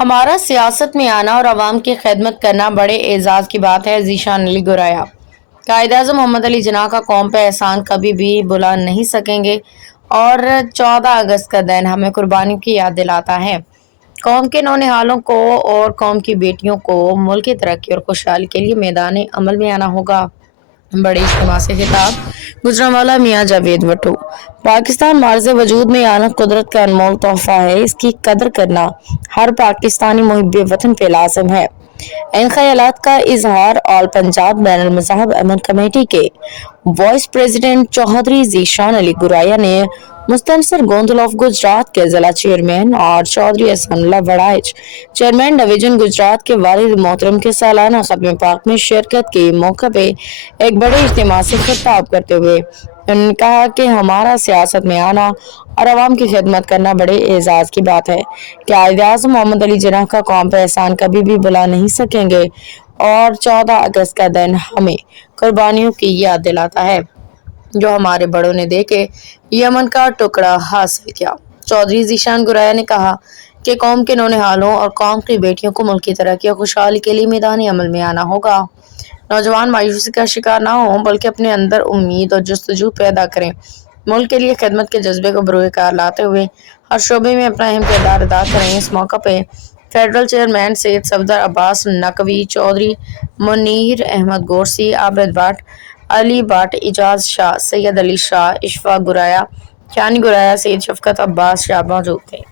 ہمارا سیاست میں آنا اور عوام کی خدمت کرنا بڑے اعزاز کی بات ہے۔ ذیشان علی گورایا۔ قائد اعظم محمد علی جناح کا قوم پہ احسان کبھی بھی بھلا نہیں سکیں گے اور 14 اگست کا دن ہمیں قربانیوں کی یاد دلاتا ہے۔ قوم کے نونہالوں کو اور قوم کی بیٹیوں کو ملک کی ترقی اور خوشحالی کے لیے میدان عمل میں آنا ہوگا۔ بڑے اجتماع سے خطاب گجرانوالہ میاں جاوید بھٹو۔ پاکستان معرض وجود میں آنا قدرت کا انمول تحفہ ہے۔ اس کی قدر کرنا ہر پاکستانی محب وطن پہ لازم ہے۔ ان خیالات کا اظہار آل پنجاب بین المذاہب امن کمیٹی کے وائس پریزیڈنٹ چودھری ذیشان علی گورایا نے مستنصر گوندل آف گجرات کے ضلع چیئرمین اور چودھری احسان اللہ وڑائچ چیئرمین ڈویژن گجرات کے والد محترم کے سالانہ ختم پاک میں شرکت کے موقع پہ ایک بڑے اجتماع سے خطاب کرتے ہوئے انہوں نے کہا کہ ہمارا سیاست میں آنا اور عوام کی خدمت کرنا بڑے اعزاز کی بات ہے۔ قائد اعظم محمد علی جناح کا قوم پہ احسان کبھی بھی بھلا نہیں سکیں گے اور 14 اگست کا دن ہمیں قربانیوں کی یاد دلاتا ہے جو ہمارے بڑوں نے دے کے یمن کا ٹکڑا حاصل کیا۔ چودھری ذیشان گورایا نے کہا کہ قوم کے نونہالوں اور قوم کی بیٹیوں کو ملک کی ترقی اور خوشحالی کے لیے میدان عمل میں آنا ہوگا۔ نوجوان مایوسی کا شکار نہ ہوں بلکہ اپنے اندر امید اور جستجو پیدا کریں۔ ملک کے لیے خدمت کے جذبے کو بروئے کار لاتے ہوئے ہر شعبے میں اپنا اہم کردار ادا کریں۔ اس موقع پہ فیڈرل چیئرمین سید صفدر عباس نقوی، چودھری منیر احمد گورسی، عابد بٹ، علی بٹ، اعجاز شاہ، سید علی شاہ، اشفاق گورایا، شانی گورایا، سید شفقت عباس شاہ موجود تھے۔